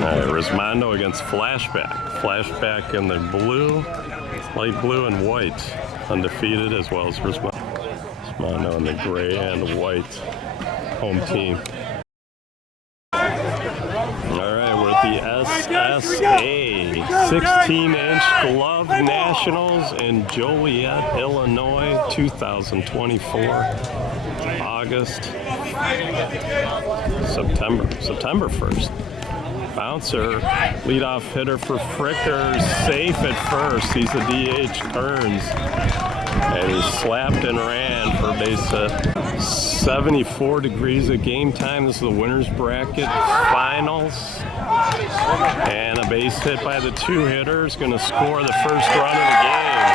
Resmondo against Flashback. Flashback in the blue, light blue and white, undefeated, as well as Resmondo in the gray and white home team. All right, we're at the SSA 16-inch Glove Nationals in Joliet, Illinois, 2024, August, September 1st. Bouncer, leadoff hitter for Frickers, safe at first. He's a DH, turns, and he slapped and ran for base hit. 74 degrees of game time. This is the winner's bracket finals. And a base hit by the two hitters, going to score the first run of the game.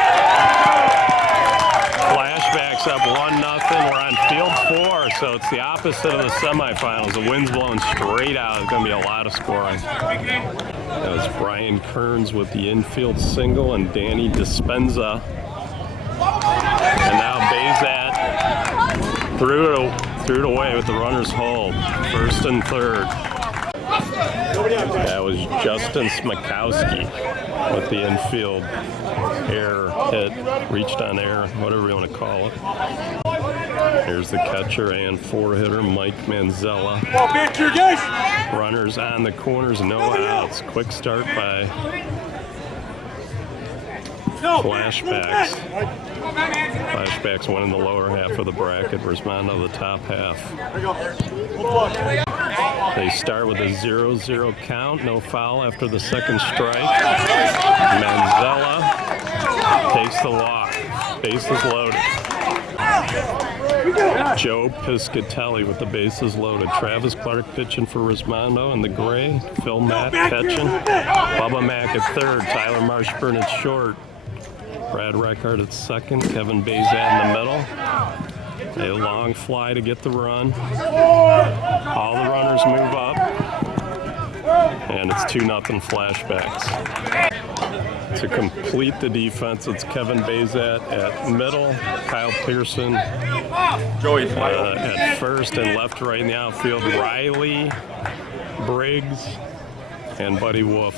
Flashbacks up 1-0. We're on field 4, so it's the opposite of the semifinals. The wind's blowing straight out. It's going to be a lot of scoring. That was Brian Kearns with the infield single and Danny Dispenza. And now Bazat threw it away with the runner's hold. First and third. That was Justin Smakowski with the infield air hit, reached on air, whatever you want to call it. Here's the catcher and four-hitter Mike Manzella. Runners on the corners, no outs. Quick start by Flashbacks. Flashbacks winning the lower half of the bracket, Resmondo the top half. They start with a 0-0 count, no foul after the second strike. Manzella takes the walk, bases loaded. Joe Piscatelli with the bases loaded. Travis Clark pitching for Resmondo in the gray. Phil Matt catching. Bubba Mack at third. Tyler Marshburn at short. Brad Reckard at second. Kevin Bazat in the middle. A long fly to get the run. All the runners move up. And it's 2-0 Flashbacks. To complete the defense, it's Kevin Bazat at middle, Kyle Pearson at first, and left to right in the outfield, Riley, Briggs, and Buddy Wolf.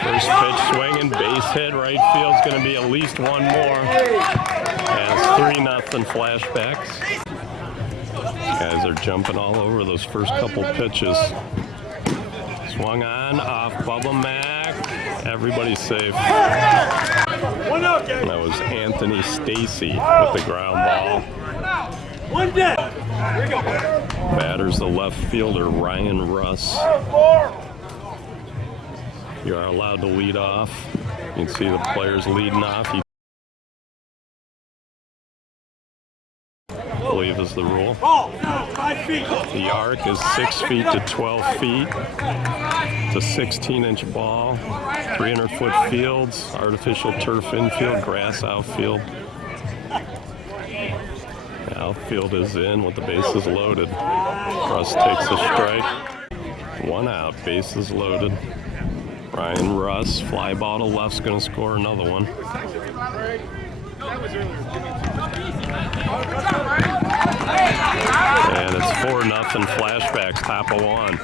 First pitch swinging, base hit, right field's going to be at least one more. And it's 3-0 Flashbacks. Guys are jumping all over those first couple pitches. Swung on, off Bubba Mack. Everybody's safe. That was Anthony Stacy with the ground ball. Batter's the left fielder, Ryan Russ. You are allowed to lead off. You can see the players leading off. I believe is the rule. The arc is 6 feet to 12 feet. It's a 16-inch ball. 300-foot fields, artificial turf infield, grass outfield. The outfield is in with the bases loaded. Russ takes a strike. One out, bases loaded. Ryan Russ, fly ball to left's going to score another one. And it's 4-0 Flashbacks, top of one.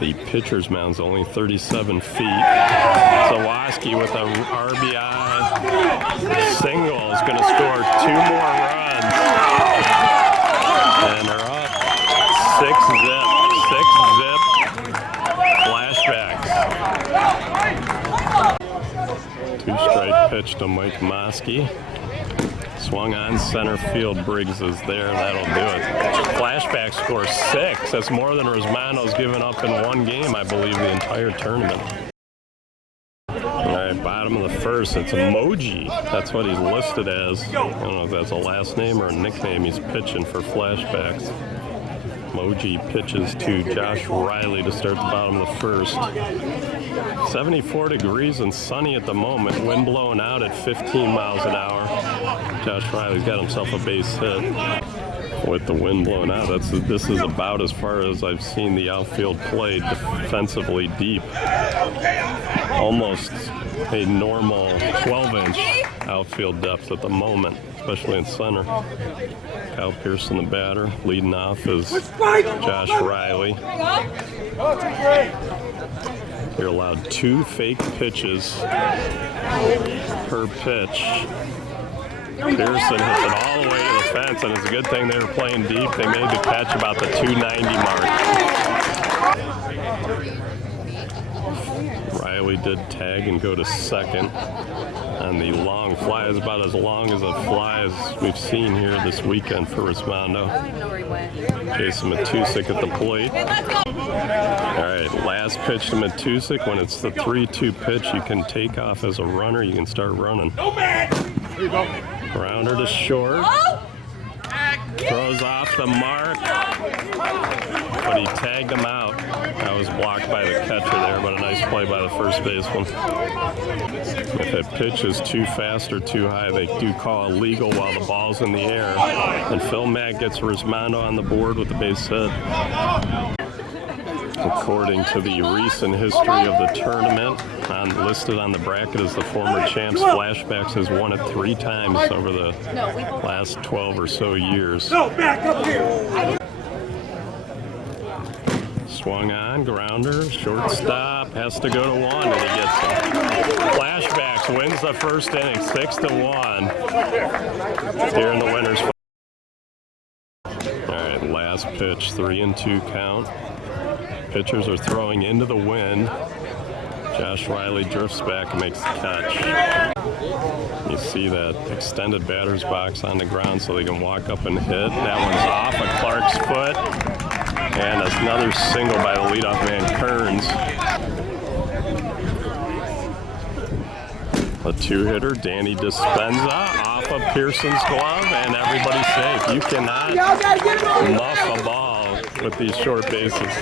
The pitcher's mound's only 37 feet. Zawoski with a RBI single is going to score 2 more runs. And they're up 6-zip. Flashbacks. 2-strike pitch to Mike Moskey. Swung on center field. Briggs is there. That'll do it. Flashback scores 6. That's more than Resmondo's given up in one game, I believe, the entire tournament. All right, bottom of the first. It's Emoji. That's what he's listed as. I don't know if that's a last name or a nickname. He's pitching for Flashbacks. Emoji pitches to Josh Riley to start the bottom of the first. 74 degrees and sunny at the moment. Wind blowing out at 15 miles an hour. Josh Riley's got himself a base hit. With the wind blowing out, this is about as far as I've seen the outfield play defensively deep. Almost a normal 12-inch outfield depth at the moment. especially in center. Kyle Pearson, the batter. Leading off is Josh Riley. You're allowed 2 fake pitches per pitch. Pearson hits it all the way to the fence, and it's a good thing they were playing deep. They made the catch about the 290 mark. Riley did tag and go to second. And the long fly is about as long as a fly as we've seen here this weekend for Resmondo. Jason Matusik at the plate. All right, last pitch to Matusik. When it's the 3-2 pitch, you can take off as a runner. You can start running. Grounder to short. Throws off the mark, but he tagged him out. That was blocked by the catcher there, but a nice play by the first baseman. If that pitch is too fast or too high, they do call illegal while the ball's in the air. And Phil Mack gets Resmondo on the board with the base hit. According to the recent history of the tournament, listed on the bracket as the former champs, Flashbacks has won it 3 times over the last 12 or so years. Swung on, grounder, shortstop, has to go to 1, and he gets it. Flashbacks wins the first inning, 6-1. Here in the winners. All right, last pitch, 3-2 count. Pitchers are throwing into the wind. Josh Riley drifts back and makes the catch. You see that extended batter's box on the ground so they can walk up and hit. That one's off of Clark's foot. And another single by the leadoff man, Kearns. A 2-hitter, Danny Dispenza, off of Pearson's glove, and everybody's safe. You cannot muff a ball with these short bases.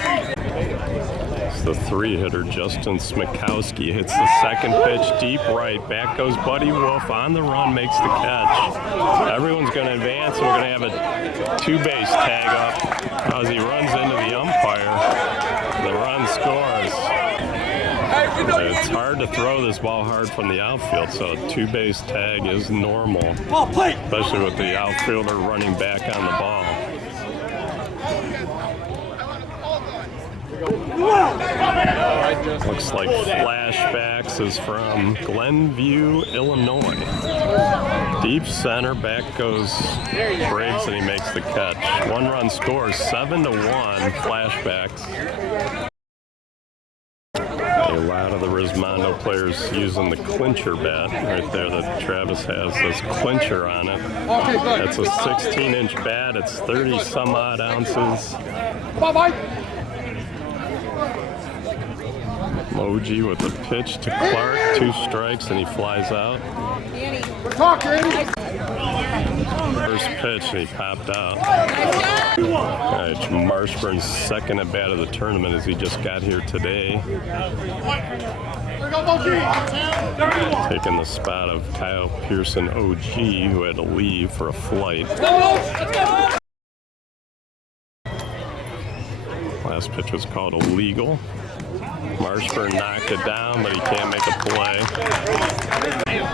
The 3-hitter, Justin Smikowski, hits the second pitch deep right. Back goes Buddy Wolf on the run, makes the catch. Everyone's going to advance, and we're going to have a 2-base tag up as he runs into the umpire. The run scores. It's hard to throw this ball hard from the outfield, so a 2-base tag is normal, especially with the outfielder running back on the ball. Looks like Flashbacks is from Glenview, Illinois. Deep center, back goes Briggs, and he makes the catch. 1-run scores, 7-1, Flashbacks. A lot of the Resmondo players using the clincher bat right there that Travis has. This clincher on it. That's a 16-inch bat. It's 30-some-odd ounces. Moji with a pitch to Clark, 2 strikes, and he flies out. First pitch, and he popped out. All right, Marshburn's second at bat of the tournament as he just got here today. Taking the spot of Kyle Pearson, OG, who had to leave for a flight. Last pitch was called illegal. Marshburn knocked it down, but he can't make a play.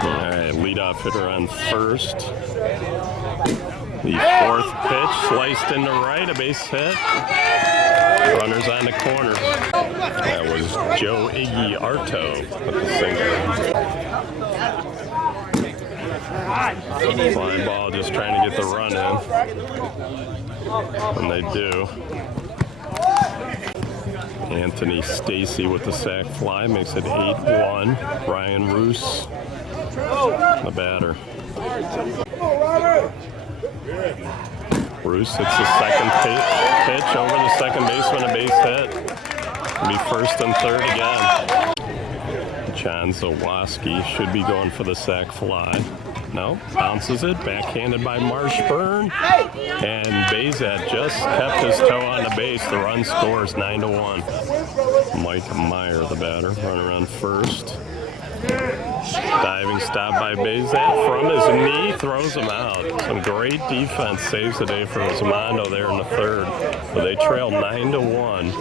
All right, leadoff hitter on first. The 4th pitch, sliced into right, a base hit. Runners on the corner. That was Joe Iggy Arto with the single. Fly ball, just trying to get the run in. And they do. Anthony Stacy with the sac fly makes it 8-1. Ryan Roos, the batter. Roos hits the second pitch over the second baseman, a base hit. It'll be 1st and 3rd again. John Zawoski should be going for the sac fly. No, bounces it, backhanded by Marshburn, and Bazat just kept his toe on the base. The run scores 9-1. Mike Meyer, the batter, runner on first. Diving stop by Bazat from his knee, throws him out. Some great defense saves the day for Resmondo there in the 3rd, but they trail 9-1.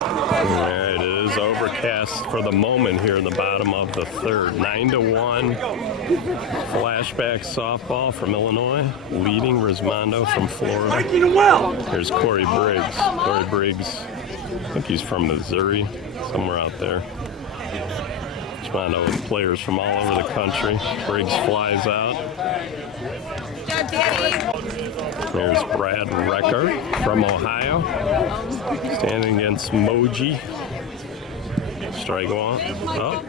All right, it is overcast. broadcast for the moment here in the bottom of the third. 9-1. Flashbacks Softball from Illinois, leading Resmondo from Florida. Here's Corey Briggs. Corey Briggs, I think he's from Missouri, somewhere out there. Resmondo with players from all over the country. Briggs flies out. There's Brad Recker from Ohio, standing against Moji. Strike one. Oh.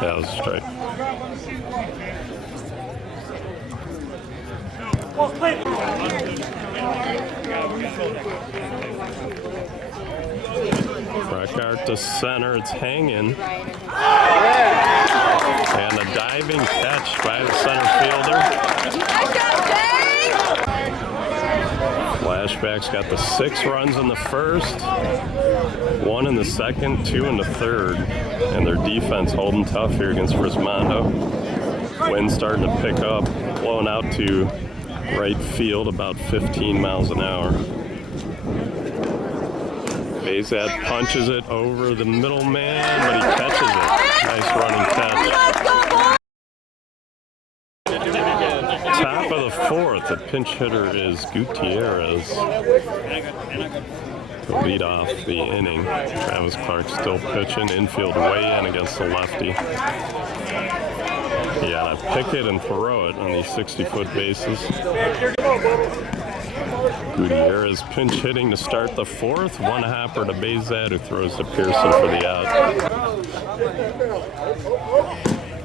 That was a strike. Reckart to center, it's hanging. And a diving catch by the center fielder. Flashbacks got the 6 runs in the first, 1 in the second, 2 in the third. And their defense holding tough here against Resmondo. Wind starting to pick up, blowing out to right field about 15 miles an hour. Bazad punches it over the middleman, but he catches it. Nice running catch. Top of the fourth, the pinch hitter is Gutierrez to lead off the inning. Travis Clark still pitching, infield way in against the lefty. You gotta pick it and throw it on these 60-foot bases. Gutierrez pinch hitting to start the fourth. One hopper to Bazad, who throws to Pearson for the out.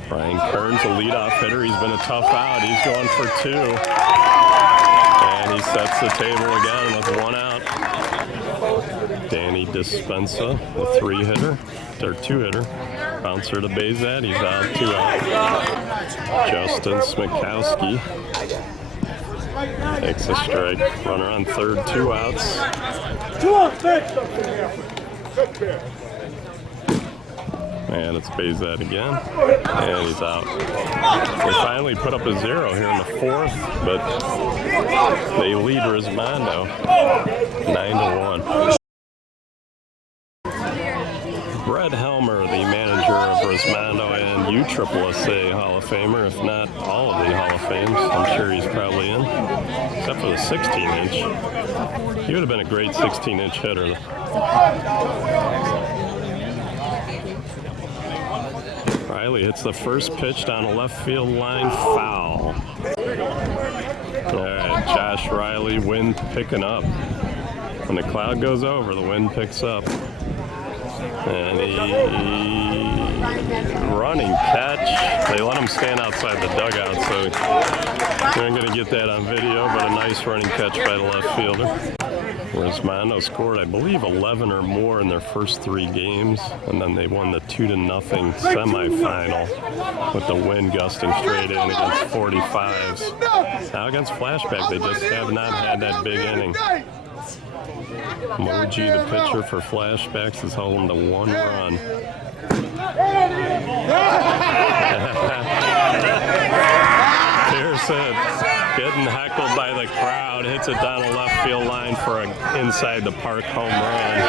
Brian Kearns, a leadoff hitter. He's been a tough out. He's going for 2. And he sets the table again with 1 out. Danny Dispenza, the 3-hitter, or 2-hitter. Bouncer to Bazad. He's out, 2 out. Justin Smikowski takes a strike. Runner on third, 2 outs. And it's Bazad again. And he's out. They finally put up a 0 here in the fourth, but they lead Resmondo 9-1. Brett Helmer, the manager of Resmondo and USSA Hall of Famer, if not all of the Hall of Fames. I'm sure he's probably in, except for the 16-inch. He would have been a great 16-inch hitter. Riley hits the first pitch down a left field line, foul. All right, Josh Riley, wind picking up. When the cloud goes over, the wind picks up. And he running catch. They let him stand outside the dugout, so we aren't going to get that on video, but a nice running catch by the left fielder. Resmondo scored, I believe, 11 or more in their first 3 games, and then they won the 2-0 semifinal with the wind gusting straight in against 45s. Now against Flashback, they just have not had that big inning. Moji, the pitcher for Flashbacks, is holding to 1 run. Pearson getting heckled by the crowd, hits it down a left field line for an inside the park home run.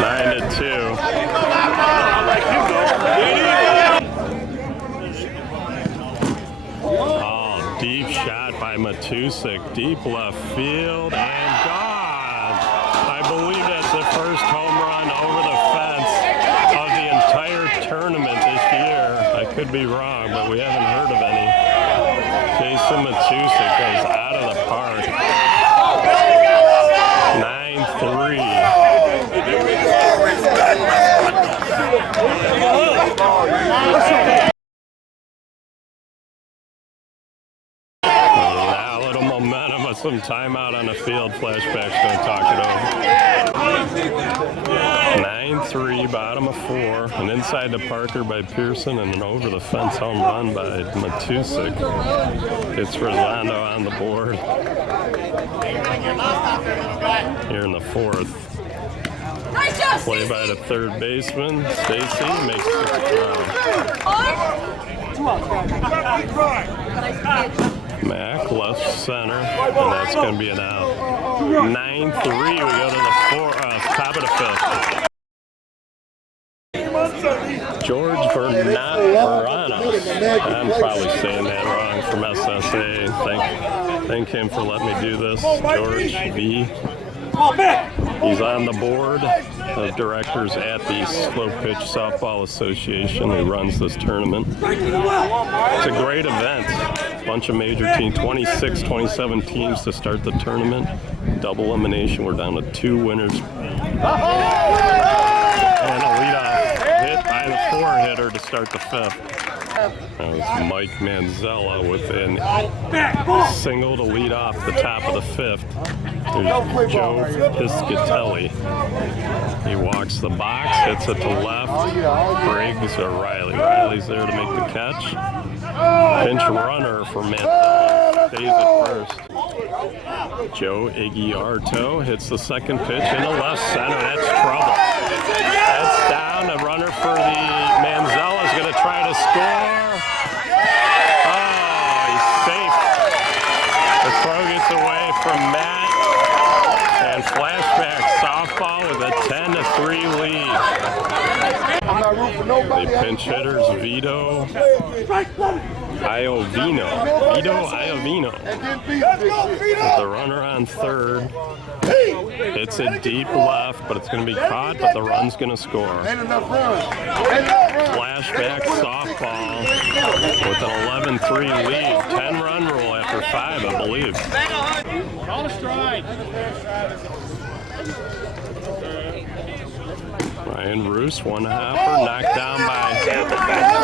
9-2. Oh, deep shot by Matusik, deep left field, and gone. I believe that's the first home run over the fence of the entire tournament this year. I could be wrong, but we haven't heard of any. Jason Matusik goes out of the park. 9-3. Now a little momentum with some timeout on the field. Flashback's going to talk it over. 9-3, bottom of 4. An inside to Parker by Pearson and an over the fence home run by Matusik. It's Resmondo on the board here in the fourth. Play by the third baseman. Stacy makes the Mac left center, and that's going to be an out. 9-3, we go to the top of the fifth. George Vernanos. I'm probably saying that wrong, from SSA. Thank him for letting me do this. George V. He's on the board of directors at the Slow Pitch Softball Association. He runs this tournament. It's a great event. Bunch of major teams, 26, 27 teams to start the tournament. Double elimination. We're down to 2 winners. And a leadoff hit by the 4-hitter to start the 5th. That was Mike Manzella with a single to lead off the top of the 5th. There's Joe Piscatelli. He walks the box, hits it to left. Briggs or Riley. Riley's there to make the catch. Pinch runner for Manzella. Stays at first. Joe Igiarto hits the second pitch into left center. That's trouble. That's down. A runner for the Manzella is going to try to score. Oh, he's safe. The throw gets away from Matt. And Flashbacks Softball with a 10-3 lead. The pinch hitters Vito Iovino. With the runner on third. It's a deep left, but it's going to be caught, but the run's going to score. Flashback Softball with an 11-3 lead. 10-run rule after 5, I believe. On a stride. Ryan Roos, one hopper, knocked down by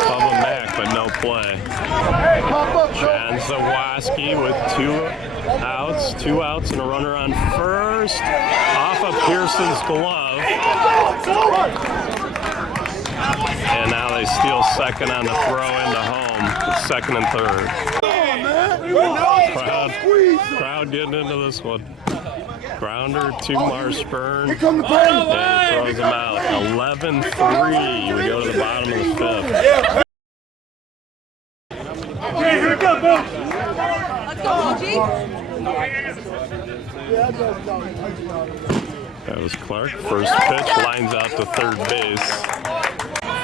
Bubba Mack, but no play. John Zawoski with 2 outs and a runner on first, off of Pearson's glove. And now they steal second on the throw into home, 2nd and 3rd. Crowd getting into this one. Grounder to Marshburn, and he throws him out. 11-3. We go to the bottom of the 5th. Okay, here we go, boys. Let's go, OG. That was Clark. First pitch lines out to third base.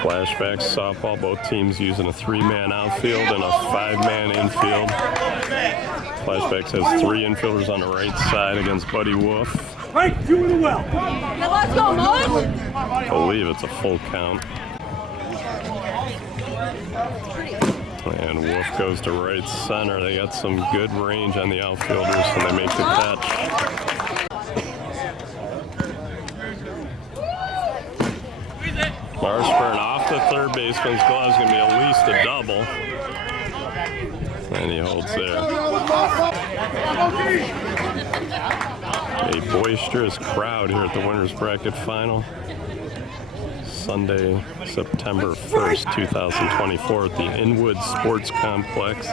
Flashbacks Softball, both teams using a 3-man outfield and a 5-man infield. Flashbacks has 3 infielders on the right side against Buddy Wolf. Right, 2 in the well. Now let's go, Mullen. I believe it's a full count. And Wolf goes to right center. They got some good range on the outfielders and they make the catch. Marshburn off the third baseman's glove is going to be at least a double. And he holds there. A boisterous crowd here at the winner's bracket final. Sunday, September 1st, 2024 at the Inwood Sports Complex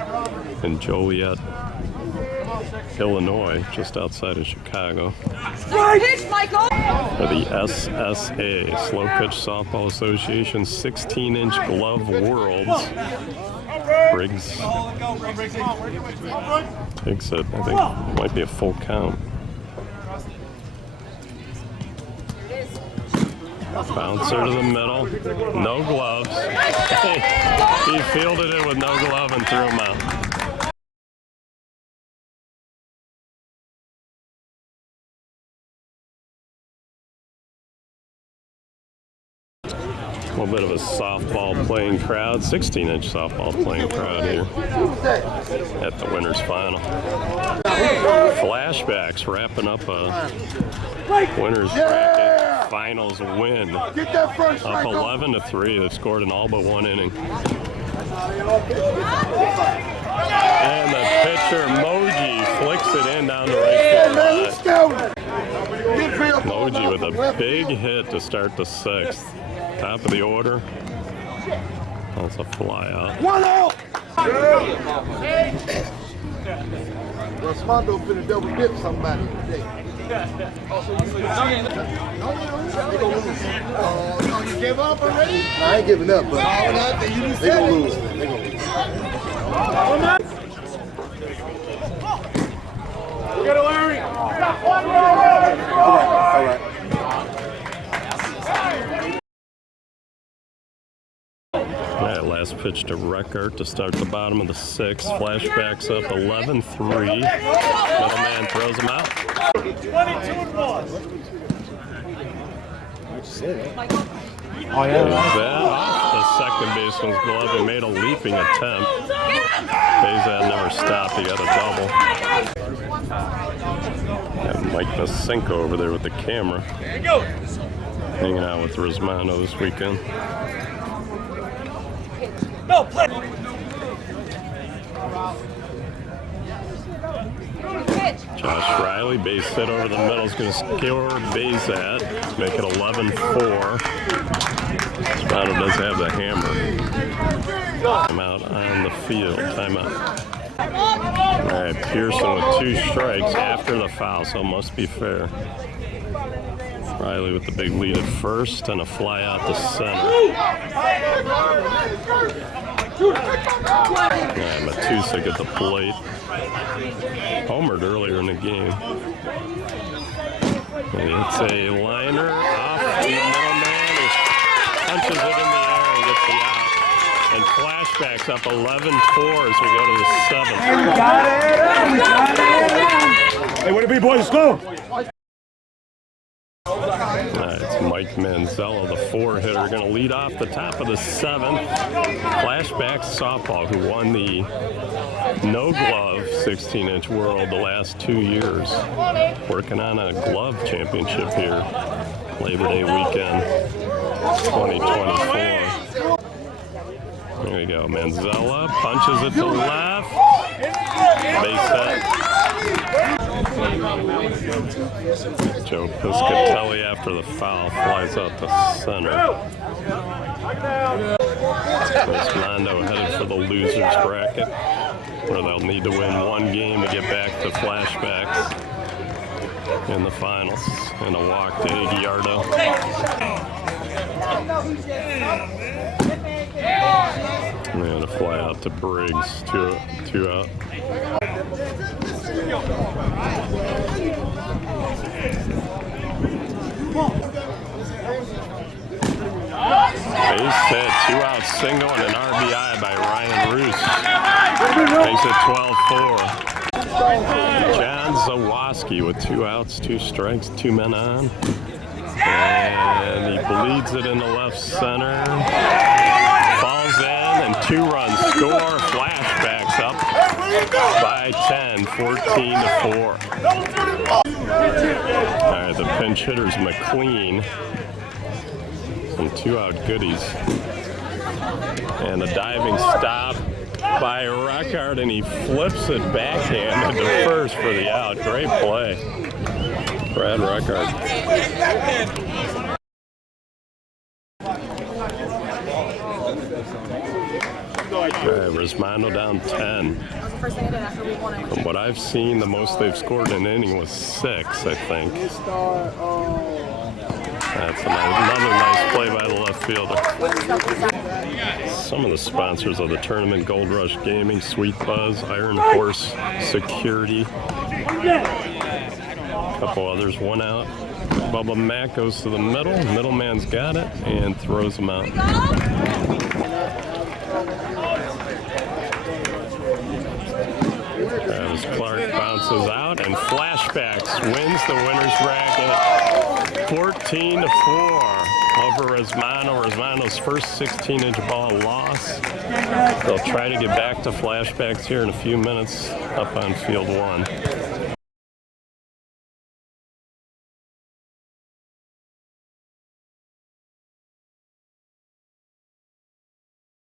in Joliet, Illinois, just outside of Chicago. Nice pitch, Michael. For the SSA, Slow Pitch Softball Association 16-inch glove worlds. Briggs takes it, I think, might be a full count. Bouncer to the middle, no gloves. He fielded it with no glove and threw him out. A little bit of a softball playing crowd, 16-inch softball playing crowd here at the winner's final. Flashbacks wrapping up a winner's bracket finals win. Up 11-3. They've scored in all but 1 inning. And the pitcher Moji flicks it in down the right field line. Moji with a big hit to start the 6th. Top of the order. That's a fly out. 1 out! Resmondo finna double dip somebody today. You gave up already? I ain't giving up, but they gonna lose. They gonna lose. We got a Larry. All right. All right, last pitch to Reckert to start the bottom of the 6th. Flashbacks up 11-3. Middleman throws him out. 22-1. Oh, yeah. That off the second baseman's glove and made a leaping attempt. Bezad never stopped. He got a double. And Mike Nasenko over there with the camera. Hanging out with Resmondo this weekend. No, play. Josh Riley, base hit over the middle, is going to score Bezat, make it 11-4. Resmondo does have the hammer. Timeout on the field. Timeout. All right, Pearson with 2 strikes after the foul, so it must be fair. Riley with the big lead at first and a fly out to center. Yeah, Matusik at the plate. Homered earlier in the game. And it's a liner off the middleman who punches it in the air and gets the out. And Flashbacks up 11-4 as we go to the 7th. We got it. Hey, what it be, boys? Let's go. It's Mike Manzella, the 4-hitter, going to lead off the top of the 7th. Flashbacks Softball, who won the no-glove 16-inch world the last 2 years. Working on a glove championship here, Labor Day weekend 2024. There we go. Manzella punches it to left. Base hit. Joe Piscatelli after the foul flies out to center. Resmondo headed for the losers bracket, where they'll need to win 1 game to get back to Flashbacks in the finals, and a walk to Aguiardo. And a fly out to Briggs, two out. Base hit, 2-out single and an RBI by Ryan Roos. Makes it 12-4. John Zawoski with 2 outs, 2 strikes, 2 men on. And he bleeds it into left center. Falls in and 2 runs score. Flashbacks up by 10, 14-4. All right, the pinch hitter's McLean. Some 2-out goodies. And a diving stop by Reckert, and he flips it backhanded to first for the out. Great play. Brad Reckert. Resmondo down 10. From what I've seen, the most they've scored in an inning was 6, I think. That's another nice play by the left fielder. Some of the sponsors of the tournament: Gold Rush Gaming, Sweet Buzz, Iron Horse Security. A couple others, 1 out. Bubba Mack goes to the middle. Middleman's got it and throws him out. Travis Clark bounces out, and Flashbacks wins the winner's bracket 14-4 over Resmondo. Resmondo's first 16-inch ball loss. They'll try to get back to Flashbacks here in a few minutes up on field 1.